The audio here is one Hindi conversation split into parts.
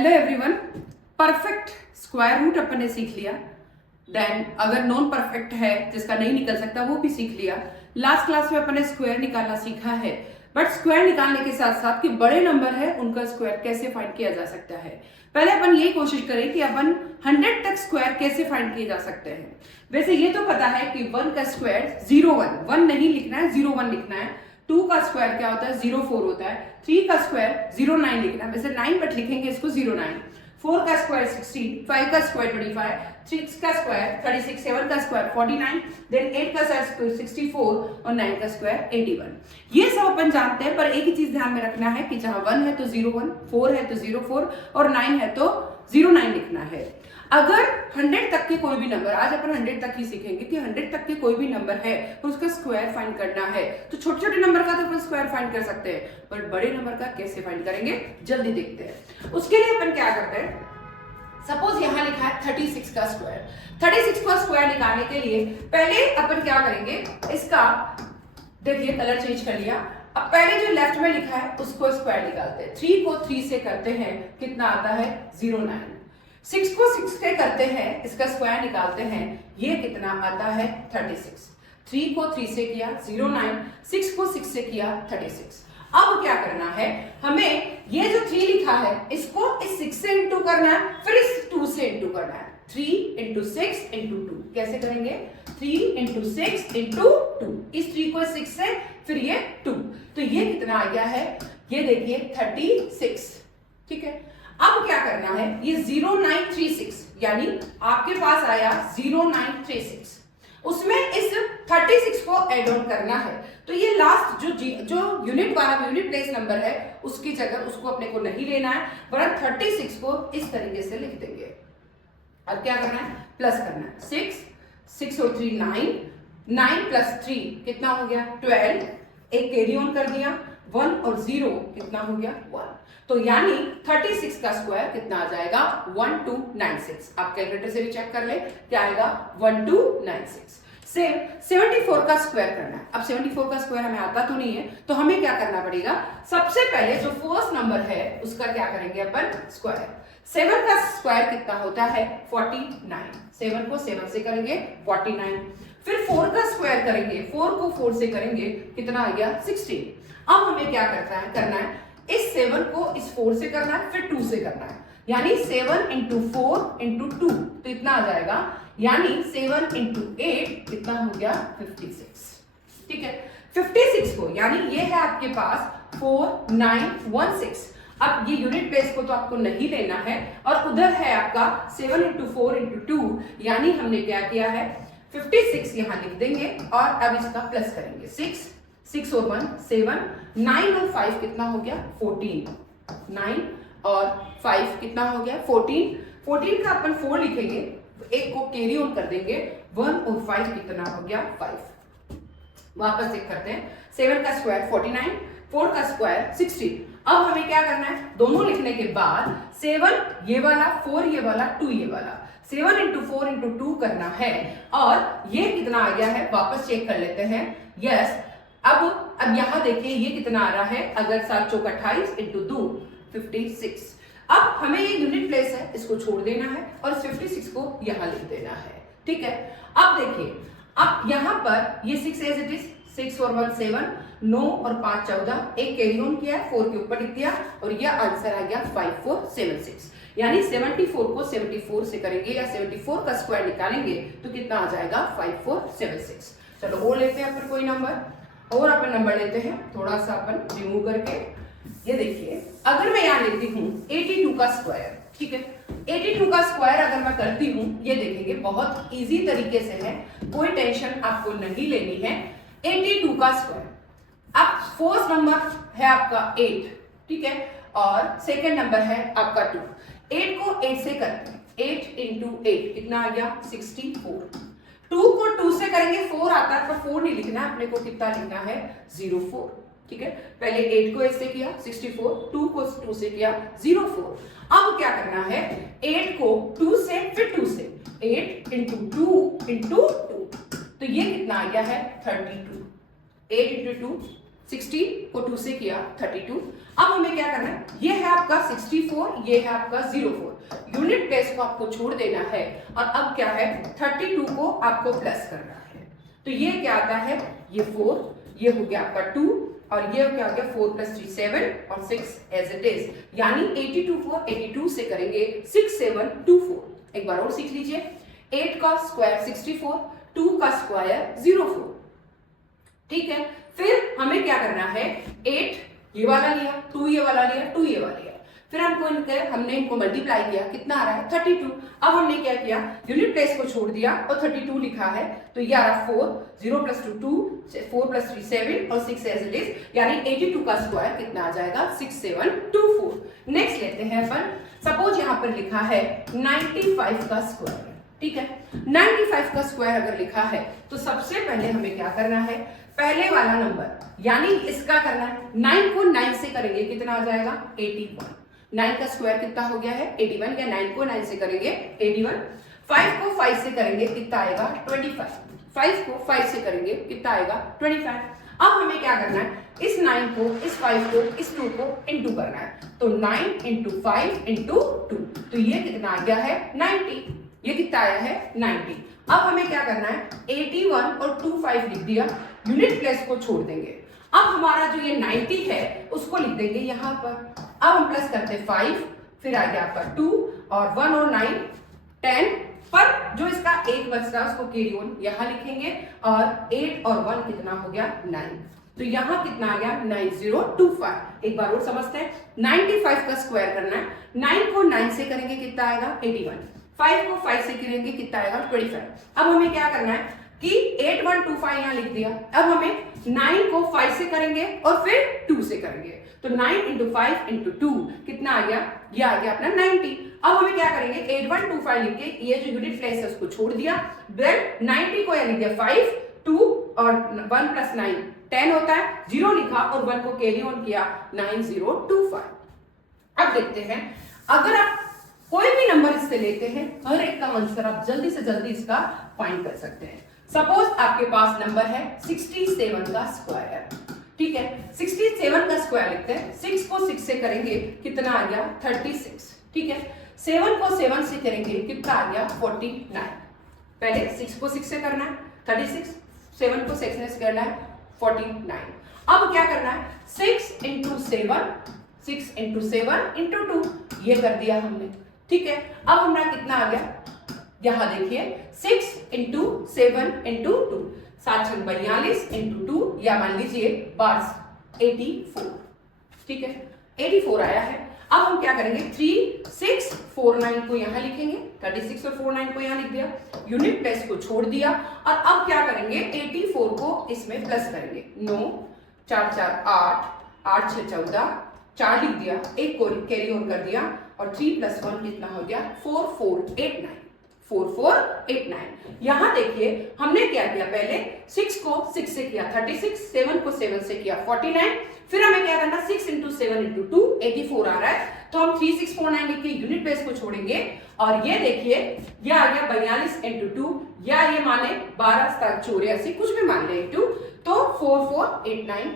Hello everyone, perfect square root अपन ने सीख लिया। देन अगर नॉन परफेक्ट है जिसका नहीं निकल सकता वो भी सीख लिया। लास्ट क्लास में अपन ने स्क्वायर निकालना सीखा है, बट स्क्वायर निकालने के साथ साथ कि बड़े नंबर है उनका स्क्वायर कैसे फाइंड किया जा सकता है। पहले अपन ये कोशिश करें कि अपन 100 तक स्क्वायर कैसे फाइंड किए जा सकते हैं। वैसे ये तो पता है कि 1 का स्क्वायर 01 नहीं लिखना है, 01 लिखना है। 2 का स्क्वायर क्या होता है 04 होता है। 3 का स्क्वायर 09 लिखना है, वैसे 9 बट लिखेंगे इसको 09। 4 का स्क्वायर 16, 5 का स्क्वायर 25, 6 का स्क्वायर 36, 7 का स्क्वायर 49, देन 8 का स्क्वायर 64 और 9 का स्क्वायर 81। ये सब अपन जानते हैं, पर एक ही चीज ध्यान में रखना है कि जहां 1 है तो 01, 4 है तो 04 और 9 है तो 09 लिखना है। अगर 100 तक के कोई भी नंबर, आज अपन 100 तक ही सीखेंगे कि 100 तक के कोई भी नंबर है तो उसका स्क्वायर फाइंड करना है। तो छोटे छोटे नंबर का तो अपन स्क्वायर फाइंड कर सकते हैं, पर बड़े नंबर का कैसे फाइंड करेंगे जल्दी देखते हैं। उसके लिए अपन क्या करते हैं, सपोज यहां लिखा है 36 का स्क्वायर। 36 का स्क्वायर निकालने के लिए पहले अपन क्या करेंगे, इसका देखिए कलर चेंज कर लिया। अब पहले जो लेफ्ट में लिखा है उसको स्क्वायर निकालते हैं। 3 को 3 से करते हैं, कितना आता है 09। 6 को 6 से करते हैं, इसका स्क्वायर निकालते हैं, ये कितना आता है 36। 3 को 3 से किया 09, 6 को 6 से किया 36। अब क्या करना है, हमें ये जो 3 लिखा है इसको इस 6 से इंटू करना है, फिर इस 2 से इंटू करना है। 3 इंटू 6 इंटू 2 कैसे करेंगे, 3 इंटू 6 इंटू 2, इस 3 को 6 से, फिर ये 2, तो ये कितना आ गया है, ये देखिए 36। ठीक है, अब क्या करना है, ये 0936 यानी आपके पास आया 0936, उसमें इस 36 को ऐड ऑन करना है। तो ये लास्ट जो यूनिट वाला यूनिट प्लेस नंबर है उसकी जगह उसको अपने को नहीं लेना है, वरन 36 को इस तरीके से लिख देंगे। अब क्या करना है, प्लस करना है। 6 और 3 9 प्लस 3 कितना हो गया 12, एक कैरी ऑन कर दिया, 1 और 0 कितना हो गया 1। तो यानी 36 का स्क्वायर कितना आ जाएगा 1296। आप कैलकुलेटर से भी चेक कर ले क्या आएगा 1296। सेम 74 का स्क्वायर करना है। अब 74 का स्क्वायर हमें आता तो नहीं है, तो हमें क्या करना पड़ेगा, सबसे पहले जो फर्स्ट नंबर है उसका क्या करेंगे अपन स्क्वायर। 7 का स्क्वायर कितना होता है 49। 7 को 7 से करेंगे 49, फिर 4 का स्क्वायर करेंगे, 4 को 4 से करेंगे, कितना आ गया 16। अब हमें क्या करना है इस 7 को इस 4 से करना है, फिर 2 से करना है, यानी 7 इंटू 4 इंटू 2 तो इतना आ जाएगा, यानी 7 इंटू 8 कितना हो गया 56। ठीक है, 56 को यानी ये है आपके पास 4916। अब ये यूनिट प्लेस को तो आपको नहीं लेना है, और उधर है आपका 7 इंटू 4 इंटू 2, यानी हमने क्या किया है 56 यहां लिख देंगे और अब इसका प्लस करेंगे। 6 और 1 7, 9 और 5 कितना हो गया 14। 9 और 5 कितना हो गया 14। 14 का अपन 4 लिखेंगे, एक को कैरी ऑन कर देंगे, 1 और 5 कितना हो गया 5। वापस चेक करते हैं, 7 का स्क्वायर 49, 4 का स्क्वायर 16। अब हमें क्या करना है, दोनों लिखने के बाद 7 ये वाला, 4 ये वाला, 2 ये वाला, 7 इंटू 4 इंटू 2 करना है, और ये कितना आ गया है वापस चेक कर लेते हैं। यस, अब यहां देखिए ये कितना आ रहा है, अगर 7 चौक 28 इंटू 2 56। अब हमें ये यूनिट प्लेस है इसको छोड़ देना है और 56 को यहां लिख देना है। ठीक है, अब देखिए, अब यहां पर ये 6 एज इट इज, 6 और 1 7, 9 और 5 14, एक कैरी ऑन किया, 4 के ऊपर लिख दिया, और ये आंसर आ गया 5476। यानी 74 को 74 से करेंगे या 74 का स्क्वायर निकालेंगे तो कितना आ जाएगा 5476। चलो और लेते हैं अपन कोई नंबर, और अपन नंबर लेते हैं थोड़ा सा अपन रिमूव करके। ये देखिए, अगर मैं यहां लेती हूं 82 का स्क्वायर, ठीक है, 82 का स्क्वायर अगर मैं करती हूं, ये देखेंगे बहुत इजी तरीके से है, कोई टेंशन आपको नहीं लेनी है। 82 का स्क्वायर, अब फर्स्ट नंबर है आपका 8, ठीक है, और सेकंड नंबर है आपका 2। 8 को 8 से करते हैं, 8 इंटू 8 कितना आ गया 64। 2 को 2 से करेंगे, 4 आता है पर 4 नहीं लिखना है, अपने को कितना लिखना है 04। ठीक है, पहले 8 को 8 से किया 64, 2 को 2 से किया 04। अब क्या करना है, 8 को 2 से फिर 2 से, 8 इंटू 2 इंटू 2, तो ये कितना आ गया है 32। 8 इंटू 2 16 को 2 से किया 32। अब हमें क्या करना है, ये है आपका 64, ये है आपका 04, यूनिट प्लेस को आपको छोड़ देना है और अब क्या है 32 को आपको प्लस करना है। तो ये क्या आता है, ये 4, ये हो गया आपका 2 और ये क्या हो गया 4 + 3 7 और 6 एज इट इज, यानी 82 को 82 से करेंगे 6724। एक बार और सीख लीजिए, 8 का स्क्वायर 64, 2 का स्क्वायर 04। ठीक है, फिर हमें क्या करना है, 8 ये वाला लिया, 2 ये वाला लिया, 2 ये वाला लिया, फिर हमने इनको मल्टीप्लाई किया, कितना आ रहा है 32। अब हमने क्या किया, यूनिट प्लेस को छोड़ दिया और 32 लिखा है, तो ये आ रहा 4, 0 + 2 2, 4 + 3 7 और 6 एज इट इज, यानी 82 का स्क्वायर कितना आ जाएगा 6724। नेक्स्ट लेते हैं अपन, सपोज यहाँ पर लिखा है 95 का स्क्वायर। ठीक है, 95 का स्क्वायर अगर लिखा है तो सबसे पहले हमें क्या करना है, पहले वाला नंबर यानी इसका करना है, 9 को 9 से करेंगे कितना आ जाएगा 81। 9 का स्क्वायर कितना हो गया है 81, या 9 को 9 से करेंगे 81। 5 को 5 से करेंगे कितना आएगा 25। 5 को 5 से करेंगे कितना आएगा 25। अब हमें क्या करना है, इस 9 को, इस 5 को, इस 2 को इंटू करना है, तो 9 × 5 × 2, तो ये कितना आ गया है 90। ये कितना आया है 90। अब हमें क्या करना है, 81 और 25 लिख दिया, यूनिट प्लेस को छोड़ देंगे। अब हमारा जो ये 90 है उसको लिख देंगे यहाँ पर। अब हम प्लस करते 5, फिर आ गया आपका 2 और 1 और 9 10, पर जो इसका एक बचता है उसको कैरी ऑन यहाँ लिखेंगे, और 8 और 1 कितना हो गया 9, तो यहाँ कितना आ गया 9025। एक बार और समझते हैं, 95 का स्क्वायर करना है, 9 को 9 से करेंगे कितना आएगा 81, 5 को 5 से करेंगे कितना आएगा 25। अब हमें क्या करना है कि 8125 यहाँ लिख दिया। अब हमें 9 को 5 से करेंगे और फिर 2 से करेंगे, तो 9 × 5 × 2 कितना आ गया, ये आ गया अपना 90। अब हमें क्या करेंगे, 8125 लिख के ये जो यूनिट प्लेस है उसको छोड़ दिया, देन 90 को यहाँ लिख दिया 5, 2 और 1 + 9 10 होता है, 0 लिखा और 1 को कैरी ऑन किया 9025। अब देखते हैं, अगर आप कोई भी नंबर इससे लेते हैं, हर एक का आंसर आप जल्दी से जल्दी इसका फाइंड कर सकते हैं। सपोज आपके पास नंबर है 67 का स्क्वायर। ठीक है, 67 का स्क्वायर लिखते हैं, 6 को 6 से करेंगे कितना आ गया 36। ठीक है, 7 को 7 से करेंगे कितना आ गया 49। पहले 6 को 6 से करना है 36, 7 को 6 से करना है 49। अब क्या करना है, 6 × 7, 6 × 7 × 2, ये कर दिया हमने। ठीक है, अब हमारा कितना आ गया, यहां देखिए 6 × 7 × 2, 7 × 42 × 2, या मान लीजिए 84। ठीक है, 84 आया है। अब हम क्या करेंगे, 3 6 4 9 को यहाँ लिखेंगे, 36 और 4 9 को यहाँ लिख दिया, यूनिट प्लेस को छोड़ दिया, और अब क्या करेंगे 84 को इसमें प्लस करेंगे, 9 4 4 8, 8 6 14, 4 लिख दिया, एक को कैरी ऑन कर दिया, और 3 + 1 कितना हो गया 4 4 8 9, 4 4 8 9। यहां देखिए हमने क्या किया, पहले 6 को 6 से किया 36, 7 को 7 से किया 49, फिर हमें क्या करना 6 × 7 × 2 84 आ रहा है, तो हम 3649 लिख के यूनिट प्लेस को छोड़ेंगे, और ये देखिए ये आ गया 42 × 2, या ये माने 12 7 84, कुछ भी मान ले 2, तो 4 4 8 9।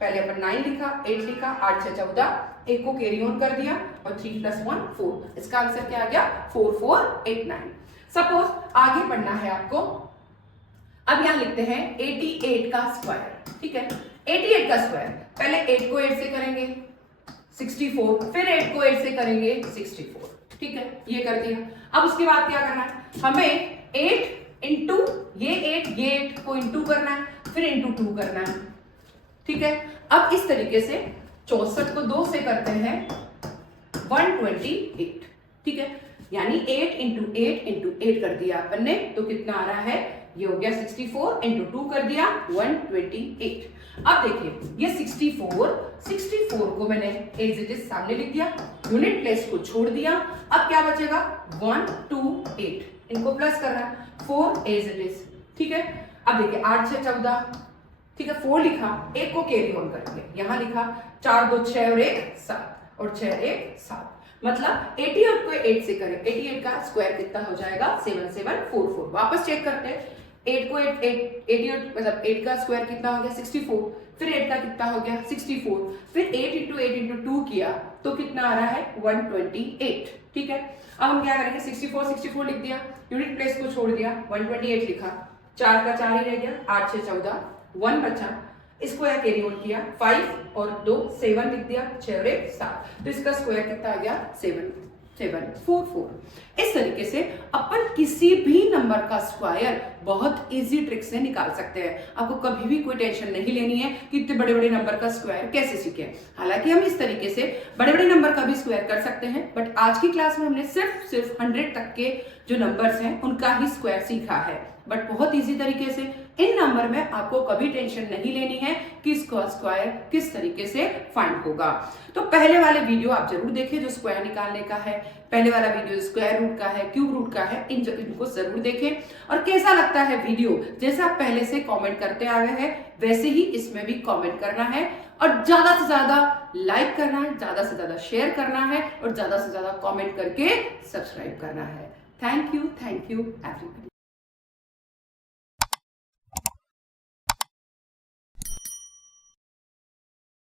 पहले अपन 9 लिखा, 8 लिखा, 8 6 14, एक को कैरी ऑन कर दिया, और 3 + 1 4। इसका आंसर क्या आ गया 4 4 8 9। सपोज आगे बढ़ना है आपको, अब यहां लिखते हैं 88 का स्क्वायर। ठीक है, 88 का स्क्वायर, पहले 8 को 8 से करेंगे 64, फिर 8 को 8 से करेंगे 64। ठीक है, ये कर दिया। अब उसके बाद क्या करना है, हमें 8 × ये 8 को इंटू करना है, फिर × 2 करना है। ठीक है, अब इस तरीके से 64 को 2 से करते हैं 128। ठीक है, यानी 8 × 8 × 8 कर दिया अपन ने, तो कितना आ रहा है, ये हो गया 64 × 2 कर दिया 128। अब देखिए ये 64 को मैंने एज इट इज सामने लिख दिया, यूनिट प्लेस को छोड़ दिया, अब क्या बचेगा 1 2 8, इनको प्लस करना है, 4 एज इट इज। ठीक है, अब देखिए 8 6 14, ठीक है 4 लिखा, एक को कैरी ऑन करेंगे, यहां लिखा 4 2 6 और 1 7, और 6 1 7, मतलब 88 को 8 से करें, 88 का स्क्वायर कितना हो जाएगा 7744। वापस चेक करते हैं, 8 को 88 मतलब 8 का स्क्वायर कितना हो गया 64, फिर 8 का कितना हो गया 64, फिर 8 इंटू 8 इंटू 2 किया तो कितना आ रहा है 128। ठीक है, अब हम क्या करेंगे 64 लिख दिया, यूनिट प्लेस को छोड़ दिया, 128 लिखा, 4 का 4 ही रह गया, 8 6 14, 1 बचा, स्क्वायर कैरी ऑन किया, 5 और 2 7 लिख दिया, 6 और 1 7, तो इसका स्क्वायर कितना आ गया 744। इस तरीके से अपन किसी भी नंबर का स्क्वायर बहुत इजी ट्रिक से निकाल सकते हैं। आपको कभी भी कोई टेंशन नहीं लेनी है कि इतने बड़े बड़े नंबर का स्क्वायर कैसे सीखें। हालांकि हम इस तरीके से बड़े बड़े नंबर का भी स्क्वायर कर सकते हैं, बट आज की क्लास में हमने सिर्फ 100 तक के जो नंबर्स हैं उनका ही स्क्वायर सीखा है, बट बहुत इजी तरीके से। इन नंबर में आपको कभी टेंशन नहीं लेनी है कि इसका स्क्वायर किस तरीके से फाइंड होगा। तो पहले वाले वीडियो आप जरूर देखें जो स्क्वायर निकालने का है, पहले वाला वीडियो स्क्वायर रूट का है, क्यूब रूट का है, इनको जरूर देखें। और कैसा लगता है वीडियो, जैसे आप पहले से कमेंट करते आ गए हैं वैसे ही इसमें भी कमेंट करना है, और ज्यादा से ज्यादा लाइक करना है, ज्यादा से ज्यादा शेयर करना है, और ज्यादा से ज्यादा कमेंट करके सब्सक्राइब करना है। Thank you everybody.